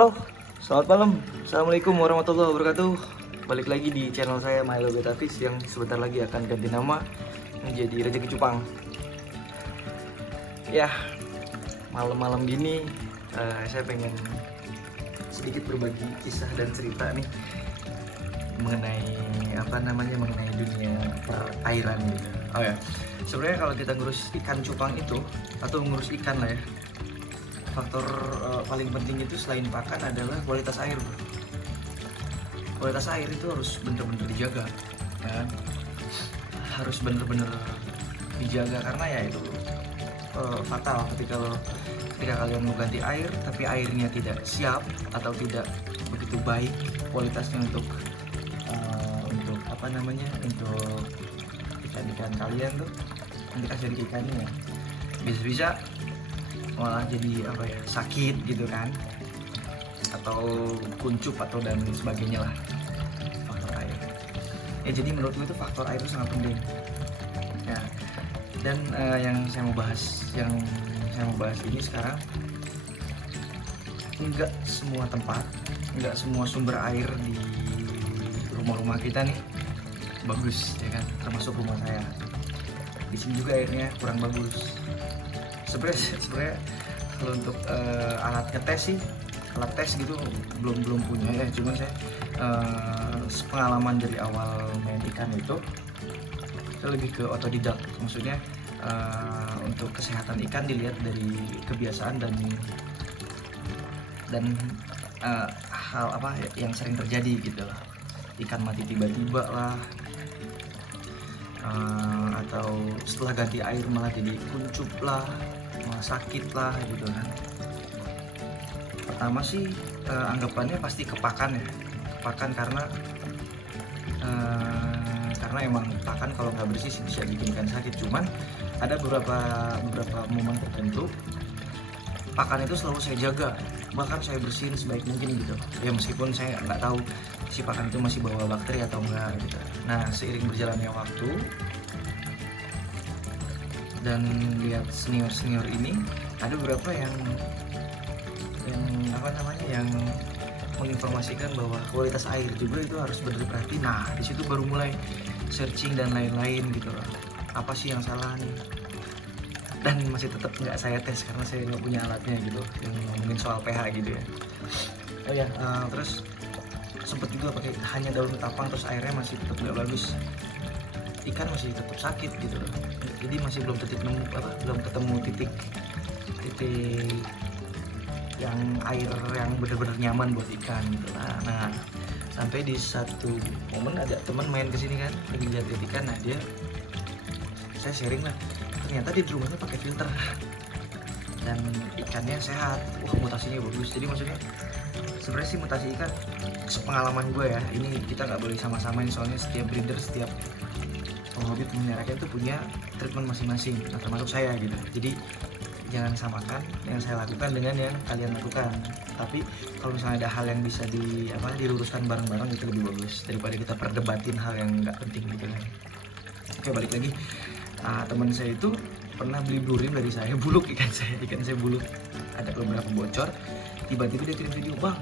Halo, selamat malam. Assalamualaikum warahmatullahi wabarakatuh. Balik lagi di channel saya Milo Betavis yang sebentar lagi akan ganti nama menjadi Rezeki Cupang. Ya, malam-malam gini saya pengen sedikit berbagi kisah dan cerita nih mengenai mengenai dunia perairan gitu. Oh ya, sebenarnya kalau kita ngurus ikan cupang itu atau ngurus ikan lah ya, faktor paling penting itu selain pakan adalah kualitas air, bro. Kualitas air itu harus bener-bener dijaga, ya. Harus bener-bener dijaga karena ya itu fatal ketika kalian mau ganti air tapi airnya tidak siap atau tidak begitu baik kualitasnya untuk untuk ikan-ikan kalian tuh, nanti kasihan ikannya ya. Bisa-bisa malah jadi sakit gitu kan, atau kuncup atau dan sebagainya lah, faktor air ya. Jadi menurutku itu faktor air itu sangat penting ya. Dan yang saya mau bahas ini sekarang, enggak semua tempat, enggak semua sumber air di rumah-rumah kita nih bagus ya kan, termasuk rumah saya. Di sini juga airnya kurang bagus. Sebenarnya kalau untuk alat tes gitu belum punya ya. Cuman saya pengalaman dari awal main ikan itu saya lebih ke otodidak. Maksudnya untuk kesehatan ikan dilihat dari kebiasaan dan hal apa yang sering terjadi gitu lah. Ikan mati tiba-tiba lah, atau setelah ganti air malah jadi kuncup lah, malah sakit lah gitu kan. Pertama sih anggapannya pasti kepakan ya, kepakan karena emang pakan kalau nggak bersih sih bisa bikin ikan sakit. Cuman ada beberapa momen tertentu pakan itu selalu saya jaga, bahkan saya bersihin sebaik mungkin gitu ya, meskipun saya nggak tahu si pakan itu masih bawa bakteri atau enggak gitu. Nah, seiring berjalannya waktu dan lihat senior ini, ada beberapa yang menginformasikan bahwa kualitas air juga itu harus benar diperhatiin. Nah, di situ baru mulai searching dan lain-lain gitu loh. Apa sih yang salah nih? Dan masih tetap nggak saya tes karena saya nggak punya alatnya gitu, yang ngomongin soal pH gitu ya. Oh ya, terus sempet juga pakai hanya daun ketapang, terus airnya masih tetap nggak bagus, ikan masih tetap sakit gitu loh. Jadi masih belum ketemu titik yang air yang benar-benar nyaman buat ikan gitu lah. Nah, sampai di satu momen ada teman main kesini kan, lagi lihat ikan. Nah, saya sharing lah, ternyata di rumahnya pakai filter dan ikannya sehat. Wah, mutasinya bagus. Jadi maksudnya sebenarnya sih mutasi ikan, sepengalaman gue ya, ini kita nggak boleh sama-samain soalnya setiap breeder, setiap penghobi pemelihara ikan itu punya treatment masing-masing, nah, termasuk saya gitu. Jadi jangan samakan yang saya lakukan dengan yang kalian lakukan. Tapi kalau misalnya ada hal yang bisa diluruskan bareng-bareng, itu lebih bagus daripada kita perdebatin hal yang nggak penting gitu kan. Oke, balik lagi. Teman saya itu pernah beli blurim dari saya, buluk ikan saya buluk, ada beberapa bocor. Tiba-tiba dia kirim video, "Bang,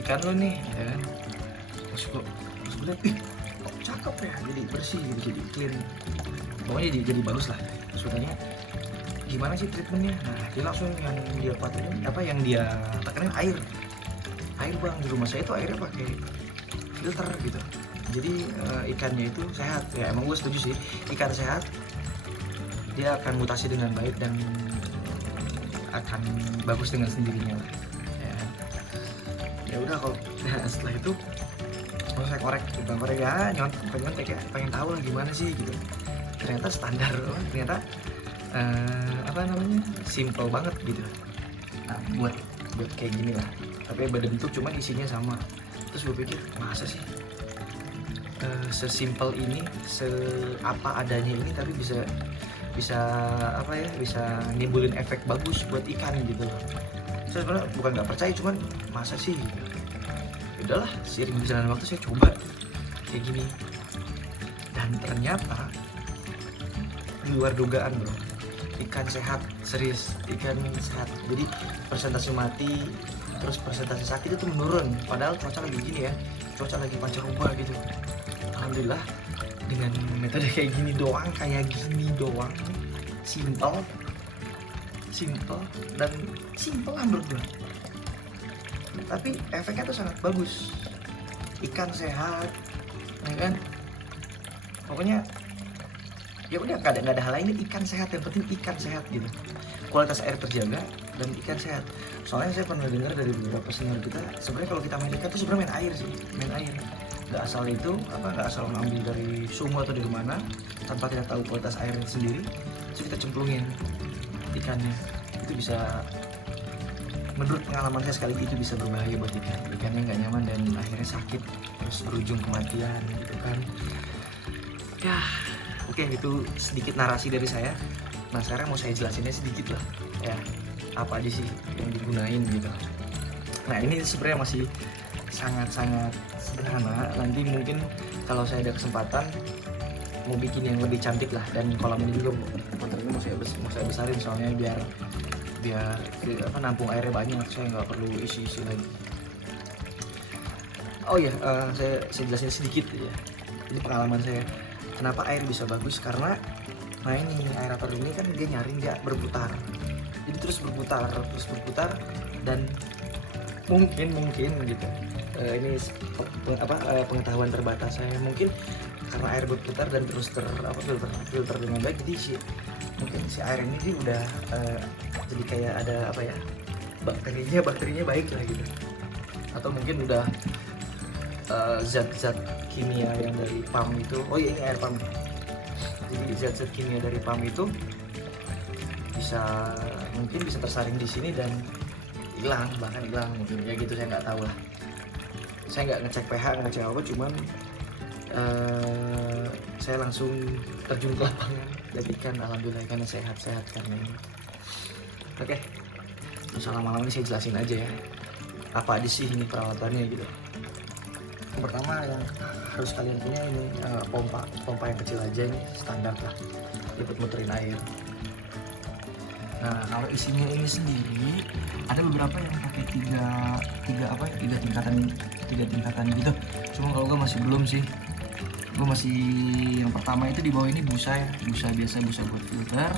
ikan lo nih," ya kan. Terus gue lihat, kok cakep ya, jadi bersih gitu, jadi clean, pokoknya jadi bagus lah. Terus gue tanya, gimana sih treatmentnya? Nah, dia langsung yang dia tekenin air bang, di rumah saya itu airnya pakai filter gitu. Jadi ikannya itu sehat ya. Emang gue setuju sih, ikan sehat dia akan mutasi dengan baik dan akan bagus dengan sendirinya lah. Ya udah, kalau setelah itu saya korek ya, nyontek ya, pengen tahu lah gimana sih gitu. Ternyata standar, ternyata simple banget gitu. Nah, buat kayak gini lah, tapi beda bentuk cuma isinya sama. Terus gue pikir, masa sih sesimpel ini, apa adanya ini, tapi bisa nimbulin efek bagus buat ikan gitu loh. Saya sebenarnya bukan nggak percaya, cuman masa sih gitu. Udahlah, seiring berjalan waktu saya coba kayak gini, dan ternyata di luar dugaan bro, ikan sehat serius ikan sehat. Jadi persentase mati terus persentase sakit itu menurun, padahal cuaca lagi gini ya, cuaca lagi pancaroba gitu. Alhamdulillah dengan metode kayak gini doang, simple dan simple lah menurut gue, tapi efeknya tuh sangat bagus. Ikan sehat ya kan, pokoknya ya udah nggak ada hal lain, ikan sehat, yang penting ikan sehat gitu, kualitas air terjaga dan ikan sehat. Soalnya saya pernah dengar dari beberapa senior kita, sebenarnya kalau kita main ikan tuh sebenarnya main air, nggak asal nggak asal ngambil dari sumur atau dari mana tanpa kita tahu kualitas air sendiri, terus kita cemplungin ikannya. Itu bisa, menurut pengalaman saya sekali itu bisa berbahaya buat ikannya nggak nyaman dan akhirnya sakit terus berujung kematian gitu kan ya. Oke, itu sedikit narasi dari saya. Nah sekarang mau saya jelasinnya sedikit lah ya, apa aja sih yang digunain gitu. Nah ini sebenarnya masih sangat-sangat sederhana. Nanti mungkin kalau saya ada kesempatan mau bikin yang lebih cantik lah, dan kolam ini juga kontraknya mau saya besarin, soalnya biar nampung airnya banyak, saya nggak perlu isi lagi. Oh ya, saya jelasin sedikit ya. Ini pengalaman saya. Kenapa air bisa bagus? Karena ini aerator ini kan dia nyaring, dia berputar. Jadi terus berputar dan mungkin gitu. Ini pengetahuan terbatas saya. Mungkin karena air berputar dan terus filter dengan baik, jadi mungkin si air ini dia udah jadi kayak ada bakterinya baik lah gitu. Atau mungkin udah zat-zat kimia yang dari pump itu, ini air pump. Jadi zat-zat kimia dari pump itu mungkin bisa tersaring di sini dan bahkan hilang mungkin ya gitu, saya nggak tahu lah. Saya nggak ngecek pH, ngecek apa, cuman saya langsung terjun ke lapangan dan ikan alhamdulillah ikannya sehat karena ini. Oke, nggak lama-lama ini saya jelasin aja ya apa aja sih ini perawatannya gitu. Yang pertama yang harus kalian punya ini pompa yang kecil aja, ini standar lah buat muterin air. Nah kalau isinya ini sendiri ada beberapa yang pakai tiga tingkatan gitu. Cuma kalau gue masih belum sih, gue masih yang pertama itu di bawah ini busa biasa buat filter.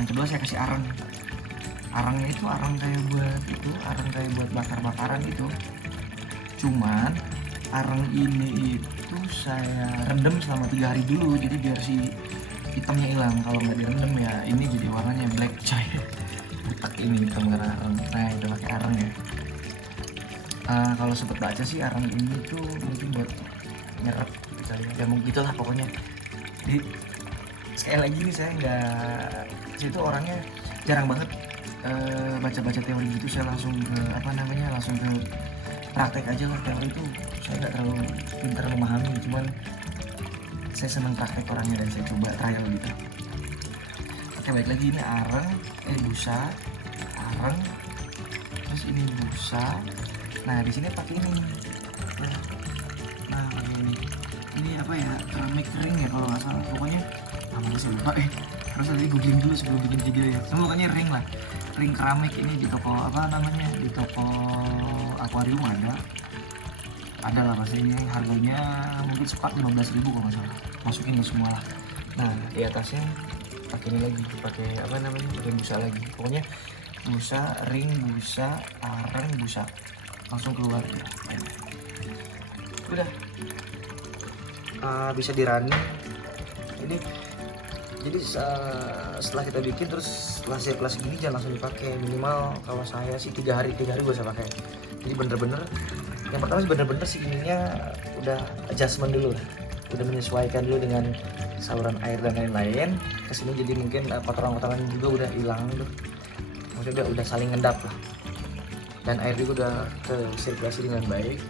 Yang kedua saya kasih arangnya itu arang kayak buat bakar-bakaran gitu. Cuman arang ini itu saya rendam selama 3 hari dulu, jadi biar si hitamnya hilang. Kalau nggak direndam ya ini jadi warnanya black coy. Butak ini hitam karena arang. Nah itu pakai arang ya. Kalau sempet baca sih arang ini tuh mungkin buat nyerap ya mungkin gitulah pokoknya. Jadi sekali lagi nih saya itu orangnya jarang banget baca teori gitu. Saya langsung ke praktek aja lah. Teori itu saya nggak terlalu pintar memahami, cuman saya senang praktek orangnya dan saya coba trial gitu. Oke, baik lagi ini busa, arang, terus ini busa. Nah di sini pakai ini. Nah ini apa ya, keramik kering ya kalau nggak salah, pokoknya namanya saya lupa harus tadi googling dulu sebelum bikin video ya. Pokoknya ring keramik ini di toko di toko akuarium ada lah pastinya. Harganya mungkin sepat 15.000 kalau nggak salah, masukin semua lah. Nah di atasnya pakai ini lagi, pakai busa lagi. Pokoknya busa, arang, busa langsung keluar ya. Udah bisa dirunning ini. Jadi setelah kita bikin terus setelah sirkulasi gini jangan langsung dipakai. Minimal kalau saya sih 3 hari gue bisa pakai. Jadi bener-bener yang pertama bener-bener sih ininya udah adjustment dulu lah, udah menyesuaikan dulu dengan saluran air dan lain-lain kesini. Jadi mungkin kotoran-kotoran juga udah hilang tuh, maksudnya udah saling ngendap lah, dan air juga udah ke sirkulasi dengan baik.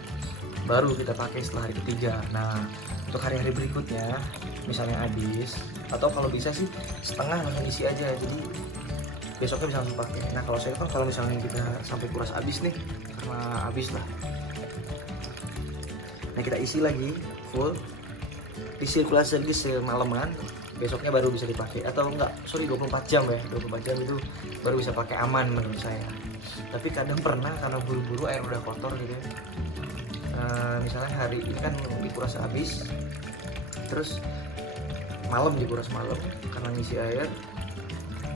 Baru kita pakai setelah hari ketiga. Nah untuk hari-hari berikutnya misalnya habis, atau kalau bisa sih setengah langsung isi aja, jadi besoknya bisa langsung pakai. Nah kalau saya kan kalau misalnya kita sampai kuras habis nih, karena habis lah, nah kita isi lagi full, disirkulasi lagi semalaman besoknya baru bisa dipakai, atau enggak, sorry 24 jam ya, 24 jam itu baru bisa pakai aman menurut saya. Tapi kadang pernah karena buru-buru air udah kotor gitu ya, misalnya hari ini kan dikuras habis, terus malam dikuras malam karena ngisi air,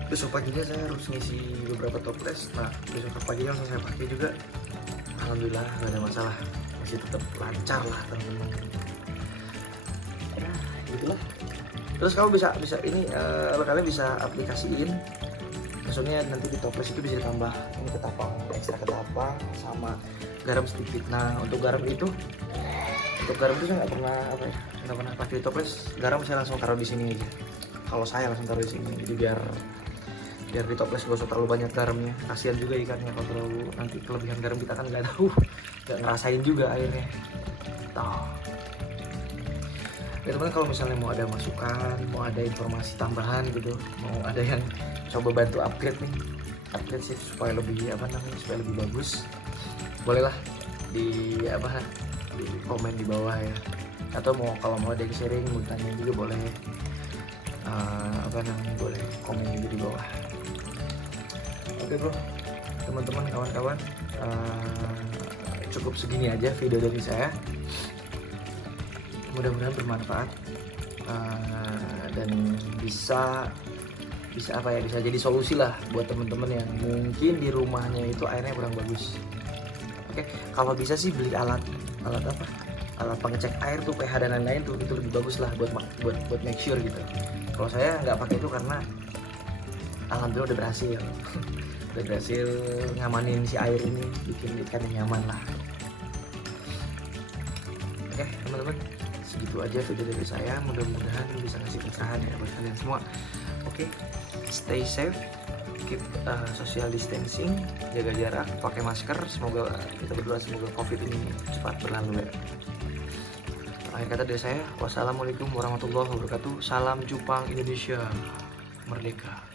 besok paginya saya harus ngisi beberapa toples. Nah besok paginya langsung saya pakai juga, alhamdulillah gak ada masalah, masih tetap lancar lah teman-teman. Ya gitulah. Terus kamu bisa ini kalian bisa aplikasiin, maksudnya nanti di toples itu bisa ditambah ini ketapang, ekstra ketapang sama garam sedikit. Nah untuk garam itu saya nggak pernah nggak pernah pakai toples. Garam saya langsung taruh di sini aja, kalau saya langsung taruh di sini, jadi biar di toples gak usah terlalu banyak garamnya, kasihan juga ikannya kalau terlalu, nanti kelebihan garam kita kan nggak tahu, nggak ngerasain juga airnya. Ya teman, kalau misalnya mau ada masukan, mau ada informasi tambahan gitu, mau ada yang coba bantu upgrade sih supaya lebih supaya lebih bagus, bolehlah di komen di bawah ya. Atau kalau mau ada yang sharing, mau tanya juga boleh, boleh komen juga di bawah. Oke bro, teman-teman, kawan-kawan, cukup segini aja video dari saya. Mudah-mudahan bermanfaat dan bisa jadi solusi lah buat teman-teman yang mungkin di rumahnya itu airnya kurang bagus. Oke, kalau bisa sih beli alat pengecek air tuh, pH dan lain-lain tuh, itu lebih bagus lah buat make sure gitu. Kalau saya nggak pakai itu karena alhamdulillah udah berhasil ngamanin si air ini, bikin ikannya nyaman lah. Oke teman-teman, segitu aja video dari saya, mudah-mudahan bisa ngasih pencerahan ya buat kalian semua. Oke, stay safe, keep social distancing, jaga jarak, pakai masker, semoga kita berdoa semoga COVID ini cepat berlalu ya. Akhir kata dari saya, wassalamualaikum warahmatullahi wabarakatuh. Salam Jepang Indonesia Merdeka.